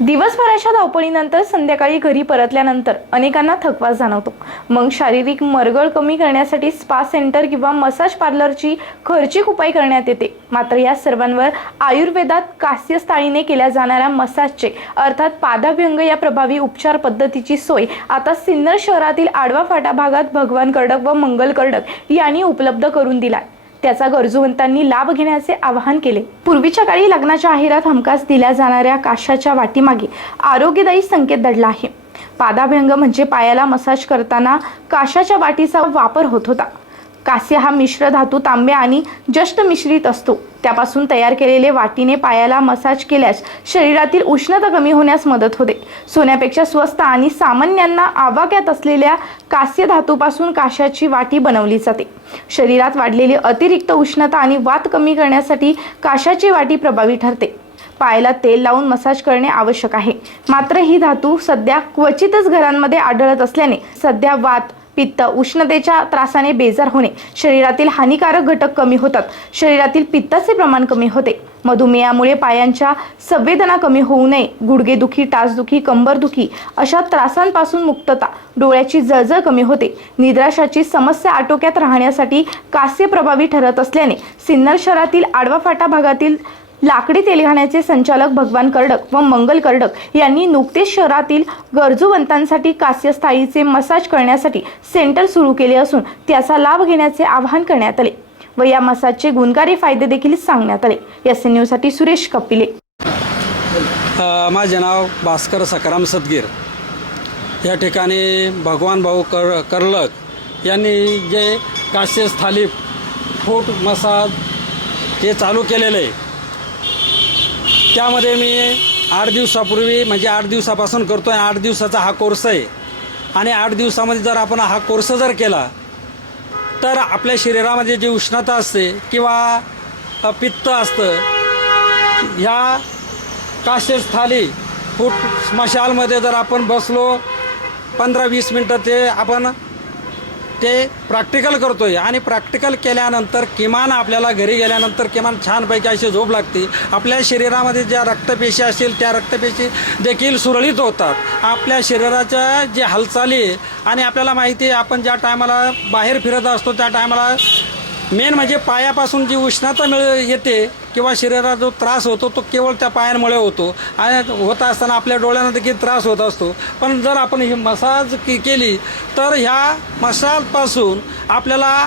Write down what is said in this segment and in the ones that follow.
दिवसभराच्या धावपळीनंतर संध्याकाळी घरी परतल्यानंतर अनेकांना थकवा जाणवतो. मग शारीरिक मरगळ कमी करण्यासाठी स्पा सेंटर किंवा मसाज पार्लरची खर्चिक उपाय करण्यात येते. मात्र या सर्वांवर आयुर्वेदात कास्यस्थाळीने केल्या जाणाऱ्या मसाजचे अर्थात पादाभ्यंग या प्रभावी उपचार पद्धतीची सोय आता सिन्नर शहरातील आडवा फाटा भागात भगवान कर्डक व मंगल कर्डक यांनी उपलब्ध करून दिलाय. त्याचा गरजूवंतांनी लाभ घेण्याचे आवाहन केले. पूर्वीच्या काळी लग्नाच्या अहिरात हमखास दिल्या जाणाऱ्या काशाच्या वाटीमागे आरोग्यदायी संकेत दडला आहे. पादाभ्यंग म्हणजे पायाला मसाज करताना काशाच्या वाटीचा वापर होत होता. कास्य हा मिश्र धातू तांबे आणि जष्ट मिश्रित असतो. त्यापासून तयार केलेले वाटीने पायाला मसाज केल्यास शरीरातील उष्णता कमी होण्यास मदत होते. सोन्यापेक्षा स्वस्त आणि सामान्यांना आवाक्यात असलेल्या कास्य धातूपासून काशाची वाटी बनवली जाते. शरीरात वाढलेली अतिरिक्त उष्णता आणि वात कमी करण्यासाठी काशाची वाटी प्रभावी ठरते. पायाला तेल लावून मसाज करणे आवश्यक आहे. मात्र ही धातू सध्या क्वचितच घरांमध्ये आढळत असल्याने सध्या वात पित्त उष्णतेच्या त्रासाने बेजार होणे. शरीरातील हानिकारक घटक कमी होतात. शरीरातील पित्ताचे प्रमाण कमी होते. मधुमेहामुळे पायांच्या संवेदना कमी होऊ नये. गुडघेदुखी टाचदुखी कंबरदुखी अशा त्रासांपासून मुक्तता. डोळ्याची जळजळ कमी होते. निद्राशाची समस्या आटोक्यात राहण्यासाठी कास्य प्रभावी ठरत असल्याने सिन्नर शहरातील आडवा फाटा भागातील लाकडी तेलघाण्याचे संचालक भगवान कर्डक व मंगल कर्डक यांनी नुकतेच शहरातील गरजूवंतांसाठी कास्यस्थायीचे मसाज करण्यासाठी सेंटर सुरू केले असून त्याचा लाभ घेण्याचे आवाहन करण्यात आले व या मसाजचे गुणकारी फायदे देखील सांगण्यात आले. एस एन न्यूजसाठी सुरेश कपिले. माझे नाव भास्कर सकाराम सदगीर. या ठिकाणी भगवान भाऊ कर कर्लक यांनी जे कास्यस्थाली फूट मसाज हे चालू केलेलं आहे त्यामध्ये मी आठ दिवसापूर्वी म्हणजे आठ दिवसापासून करतो आहे आठ दिवसाचा हा कोर्स आहे. आणि आठ दिवसामध्ये जर आपण हा कोर्स जर केला तर आपल्या शरीरामध्ये जी उष्णता असते किंवा पित्त असतं ह्या काशेस थाली फूट स्मशालमध्ये जर आपण बसलो पंधरा वीस मिनटं ते आपण ते प्रॅक्टिकल करतोय. आणि प्रॅक्टिकल केल्यानंतर किमान आपल्याला घरी गेल्यानंतर किमान छानपैकी अशी झोप लागते. आपल्या शरीरामध्ये ज्या रक्तपेशी असतील त्या रक्तपेशी देखील सुरळीत होतात. आपल्या शरीराच्या जे हालचाली आहे आणि आपल्याला माहिती आहे आपण ज्या टायमाला बाहेर फिरत असतो त्या टायमाला मेन म्हणजे पायापासून जी उष्णता मिळ येते किंवा शरीराला जो त्रास होतो तो केवळ त्या पायांमुळे होतो. आणि होत असताना आपल्या डोळ्यांना देखील त्रास होत असतो. पण जर आपण ही मसाज के केली तर ह्या मसाजपासून आपल्याला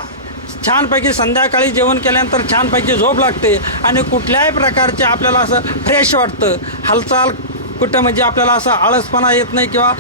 छानपैकी संध्याकाळी जेवण केल्यानंतर छानपैकी झोप लागते आणि कुठल्याही प्रकारचे आपल्याला असं फ्रेश वाटतं. हालचाल कुठं म्हणजे आपल्याला असं आळसपणा येत नाही किंवा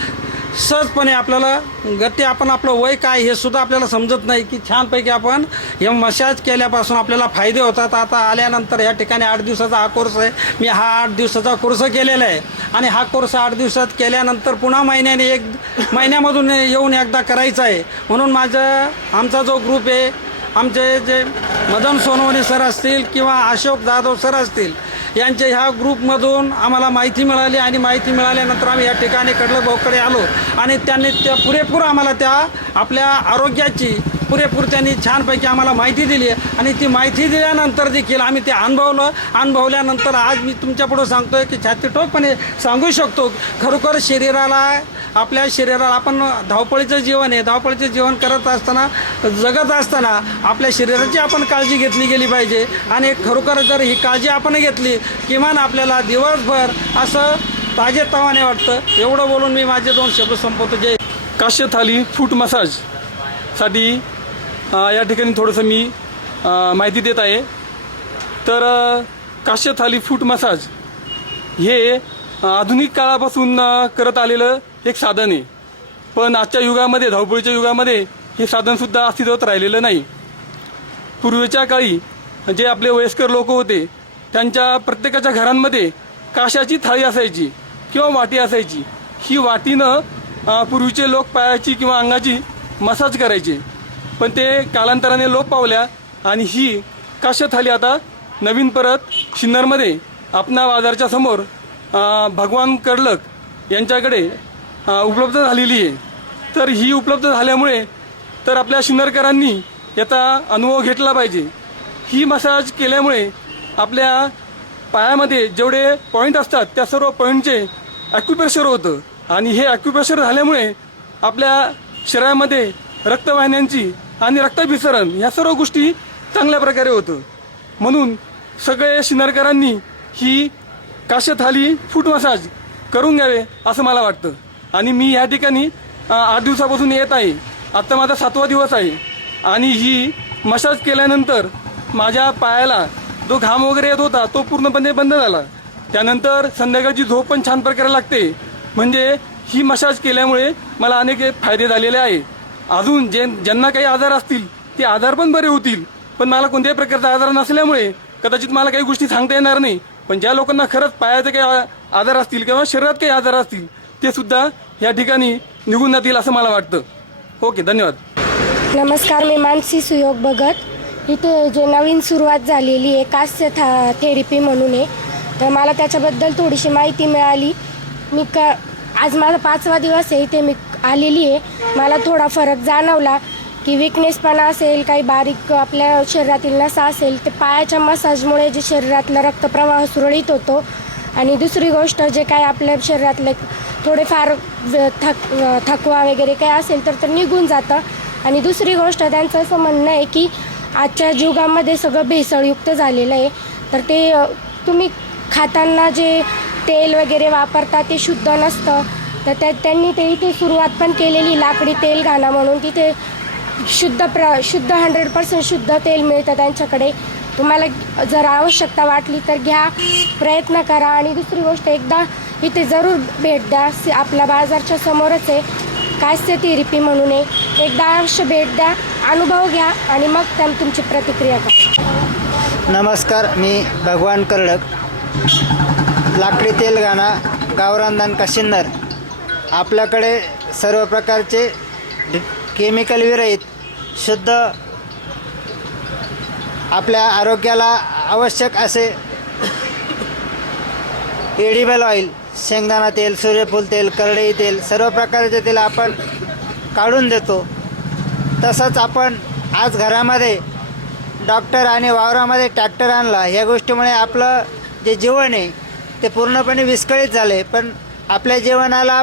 सहजपणे आपल्याला गती आपण आपलं वय काय हे सुद्धा आपल्याला समजत नाही. की छानपैकी आपण हे मशाज केल्यापासून आपल्याला फायदे होतात. आता आल्यानंतर या ठिकाणी आठ दिवसाचा हा कोर्स आहे. मी हा आठ दिवसाचा कोर्स केलेला आहे. आणि हा कोर्स आठ दिवसात केल्यानंतर पुन्हा महिन्याने एक महिन्यामधून येऊन एकदा करायचा आहे. म्हणून माझं आमचा जो ग्रुप आहे आमचे जे मदन सोनवणे सर असतील किंवा अशोक जाधव सर असतील यांच्या ह्या ग्रुपमधून आम्हाला माहिती मिळाली आणि माहिती मिळाल्यानंतर आम्ही या ठिकाणी कडलं भाऊकडे आलो. आणि त्यांनी त्या पुरेपूर आम्हाला त्या आपल्या आरोग्याची पुरेपूर त्यांनी छानपैकी आम्हाला माहिती दिली आणि ती माहिती दिल्यानंतर देखील आम्ही ते अनुभवलं. अनुभवल्यानंतर आज मी तुमच्यापुढं सांगतोय की छातीठोकपणे सांगू शकतो खरोखर शरीराला आपल्या शरीराला आपण धावपळीचं जीवन आहे. धावपळीचं जीवन करत असताना जगत असताना आपल्या शरीराची आपण काळजी घेतली गेली पाहिजे. आणि खरोखर जर ही काळजी आपण घेतली किमान आपल्याला दिवसभर असं ताजे तवाने वाटतं. एवढं बोलून मी माझे दोन शब्द संपवतो. जे काश्य थाली फूट मसाजसाठी साठी या ठिकाणी थोडंसं मी माहिती देत आहे. तर काश्य थाली फूट मसाज हे आधुनिक काळापासून करत आलेलं एक साधन आहे. पण आजच्या युगामध्ये धावपळीच्या युगामध्ये हे साधनसुद्धा अस्तित्वात राहिलेलं नाही. पूर्वीच्या काळी जे आपले वयस्कर लोक होते त्यांच्या प्रत्येकाच्या घरांमध्ये काशाची थाळी असायची किंवा वाटी असायची. ही वाटीनं पूर्वीचे लोक पायाची किंवा अंगाची मसाज करायचे. पण ते कालांतराने लोप पावल्या आणि ही काश्य थाली आता नवीन परत शिन्नरमध्ये आपणा बाजारच्या समोर भगवान कडलक यांच्याकडे उपलब्ध झालेली आहे. तर ही उपलब्ध झाल्यामुळे तर आपल्या शिन्नरकरांनी याचा अनुभव घेतला पाहिजे. ही मसाज केल्यामुळे आपल्या पायामध्ये जेवढे पॉईंट असतात त्या सर्व पॉईंटचे ॲक्युप्रेशर होतं. आणि हे ॲक्युप्रेशर झाल्यामुळे आपल्या शरीरामध्ये रक्तवाहिन्यांची आणि रक्ताभिसरण या सर्व गोष्टी चांगल्या प्रकारे होतं. म्हणून सगळे शिनरकरांनी ही काश्यथाली फूट मसाज करून घ्यावे असं मला वाटतं. आणि मी या ठिकाणी आठ दिवसापासून येत आहे. आत्ता माझा सातवा दिवस आहे. आणि ही मसाज केल्यानंतर माझ्या पायाला जो घाम वगैरे येत होता तो पूर्णपणे बंद झाला. त्यानंतर संध्याकाळची झोप पण छान प्रकारे लागते. म्हणजे ही मसाज केल्यामुळे मला अनेक फायदे झालेले आहे. अजून जे ज्यांना काही आजार असतील ते आजार पण बरे होतील. पण मला कोणत्याही प्रकारचा आजार नसल्यामुळे कदाचित मला काही गोष्टी सांगता येणार नाही. पण ज्या लोकांना खरंच पायाचे काही आ- आजार असतील किंवा शरीरात काही आजार असतील ते सुद्धा या ठिकाणी निघून जातील असं मला वाटतं. ओके धन्यवाद. नमस्कार मी मानसी सुयोग भगत. इथे जे नवीन सुरुवात झालेली आहे कास्य था थेरपी म्हणून आहे. तर मला त्याच्याबद्दल थोडीशी माहिती मिळाली. मी क आज माझा पाचवा दिवस आहे इथे मी आलेली आहे. मला थोडा फरक जाणवला की विकनेसपणा असेल काही बारीक आपल्या शरीरातील नसा असेल ते पायाच्या मसाजमुळे जे शरीरातला रक्तप्रवाह सुरळीत होतो. आणि दुसरी गोष्ट जे काय आपल्या शरीरातले थोडेफार थक थकवा वगैरे काय असेल तर ते निघून जातं. आणि दुसरी गोष्ट त्यांचं असं म्हणणं आहे की आजच्या युगामध्ये सगळं भेसळयुक्त झालेलं आहे. तर ते तुम्ही खाताना जे तेल वगैरे वापरता ते शुद्ध नसतं. तर त्या त्यांनी ते इथे सुरुवात पण केलेली लाकडी तेल घाणा म्हणून. तिथे शुद्ध प्र शुद्ध हंड्रेड पर्सेंट शुद्ध तेल मिळतं त्यांच्याकडे. तुम्हाला जर आवश्यकता वाटली तर घ्या प्रयत्न करा. आणि दुसरी गोष्ट एकदा इथे जरूर भेट द्या. स- आपल्या बाजारच्या समोरच आहे. कास्य थेरपी म्हणून आहे. एकदा अवश्य भेट द्या अनुभव घ्या आणि मग त्या तुमची प्रतिक्रिया करा. नमस्कार मी भगवान कर्डक. लाकडी तेलगाणा गावरानदान काशिन्नर आपल्याकडे सर्व प्रकारचे केमिकल विरहित शुद्ध आपल्या आरोग्याला आवश्यक असे एडिबल ऑइल शेंगदाणा तेल सूर्यफूल तेल करडई तेल सर्व प्रकारचे तेल आपण काढून देतो. तसंच आपण आज घरामध्ये डॉक्टर आणि वावरामध्ये ट्रॅक्टर आणला ह्या गोष्टीमुळे आपलं जे जीवन आहे ते पूर्णपणे विस्कळीत झाले पण आपल्या जीवनाला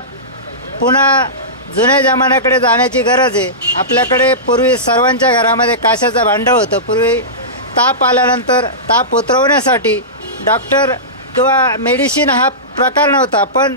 पुन्हा जुन्या जमान्याकडे जाण्याची गरज आहे. आपल्याकडे पूर्वी सर्वांच्या घरामध्ये काशाचं भांडं होतं. पूर्वी ताप आल्यानंतर ताप उतरवण्यासाठी डॉक्टर किंवा मेडिसिन हा प्रकार नव्हता. पण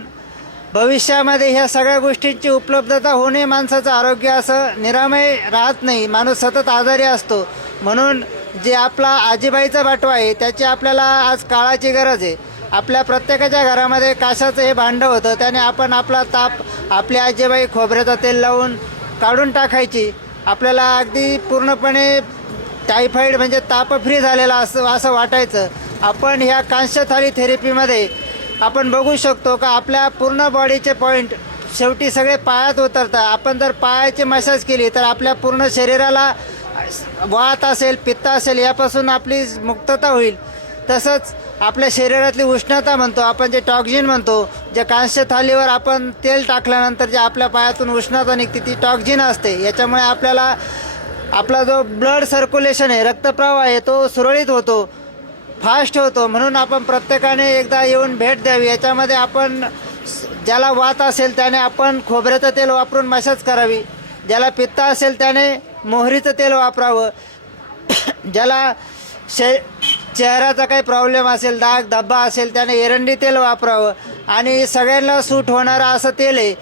भविष्यामध्ये ह्या सगळ्या गोष्टींची उपलब्धता होणे माणसाचं आरोग्य असं निरामय राहत नाही. माणूस सतत आजारी असतो. म्हणून जे आपला आजीबाईचा बाटवा आहे त्याची आपल्याला आज काळाची गरज आहे. आपल्या प्रत्येकाच्या घरामध्ये काशाचं हे भांडं होतं त्याने आपण आपला ताप आपल्या आजीबाई खोबऱ्याचं तेल लावून काढून टाकायची. आपल्याला अगदी पूर्णपणे टायफॉईड म्हणजे ताप फ्री झालेला असं असं वाटायचं. आपण ह्या कांस्य थाली थेरपीमध्ये आपण बघू शकतो का आपल्या पूर्ण बॉडीचे पॉईंट शेवटी सगळे पायात उतरतात. आपण जर पायाची मसाज केली तर आपल्या पूर्ण शरीराला वात असेल पित्त असेल यापासून आपली मुक्तता होईल. तसंच आपल्या शरीरातली उष्णता म्हणतो आपण जे टॉक्झिन म्हणतो जे कांस्य थालीवर आपण तेल टाकल्यानंतर जे आपल्या पायातून उष्णता निघते ती टॉक्झिन असते. याच्यामुळे आपल्याला आपला जो ब्लड सर्क्युलेशन आहे रक्तप्रवाह आहे तो सुरळीत होतो फास्ट होतो. म्हणून आपण प्रत्येकाने एकदा येऊन भेट द्यावी. याच्यामध्ये आपण ज्याला वात असेल त्याने आपण खोबऱ्याचं तेल वापरून मसाज करावी. ज्याला पित्त असेल त्याने मोहरीचं तेल वापरावं. ज्याला शे चेहऱ्याचा काही प्रॉब्लेम असेल दाग धब्बा असेल त्याने एरंडी तेल वापरावं. आणि सगळ्यांना सूट होणारं असं तेल आहे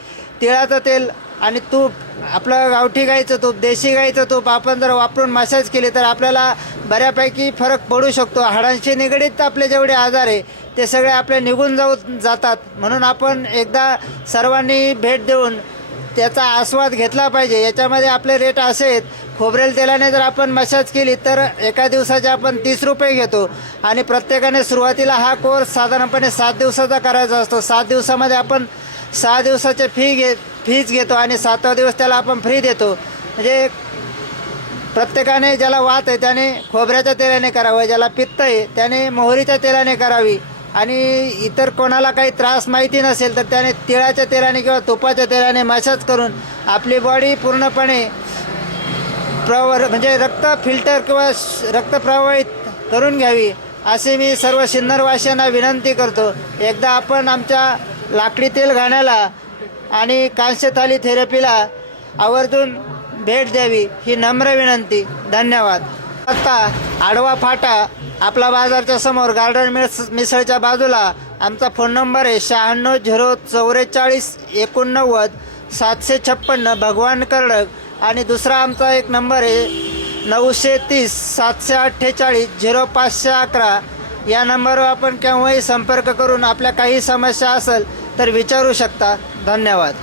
तिळाचं तेल आणि तूप. आपलं गावठी गाईचं तूप देशी गाईचं तूप आपण जर वापरून मसाज केली तर आपल्याला बऱ्यापैकी फरक पडू शकतो. हाडांशी निगडीत आपले जेवढे आजार आहे ते सगळे आपले निघून जाऊ जातात. म्हणून आपण एकदा सर्वांनी भेट देऊन त्याचा आस्वाद घेतला पाहिजे. याच्यामध्ये आपले रेट असे आहेत खोबरेल तेलाने जर आपण मसाज केली तर एका दिवसाचे आपण तीस रुपये घेतो. आणि प्रत्येकाने सुरुवातीला हा कोर्स साधारणपणे सात दिवसाचा करायचा असतो. सात दिवसामध्ये आपण सहा दिवसाचे फी घे फीज घेतो आणि सातवा दिवस त्याला आपण फ्री देतो. म्हणजे प्रत्येकाने ज्याला वात आहे त्याने खोबऱ्याच्या तेलाने करावं ज्याला पित्त आहे त्याने मोहरीच्या तेलाने करावी. आणि इतर कोणाला काही त्रास माहिती नसेल तर त्याने तिळाच्या तेलाने किंवा तुपाच्या तेलाने मसाज करून आपली बॉडी पूर्णपणे प्रवर म्हणजे रक्त फिल्टर किंवा श- रक्त प्रवाहित करून घ्यावी असे मी सर्व सिन्नरवासियांना विनंती करतो. एकदा आपण आमच्या लाकडी तेल घाण्याला आणि कांस्यथाली थेरपीला आवर्जून भेट द्यावी ही नम्र विनंती. धन्यवाद. आता आडवा फाटा आपला बाजारच्या समोर गार्डन मिस मिसळच्या बाजूला. आमचा फोन नंबर आहे शहाण्णव झिरो चौवेचाळीस एकोणनव्वद सातशे छप्पन्न भगवान कर्डक. आणि दुसरा आमचा एक नंबर आहे नऊशे तीस सातशे अठ्ठेचाळीस झिरो पाचशे अकरा. या नंबरवर आपण केव्हाही संपर्क करून आपल्या काही समस्या असेल तर विचारू शकता. धन्यवाद.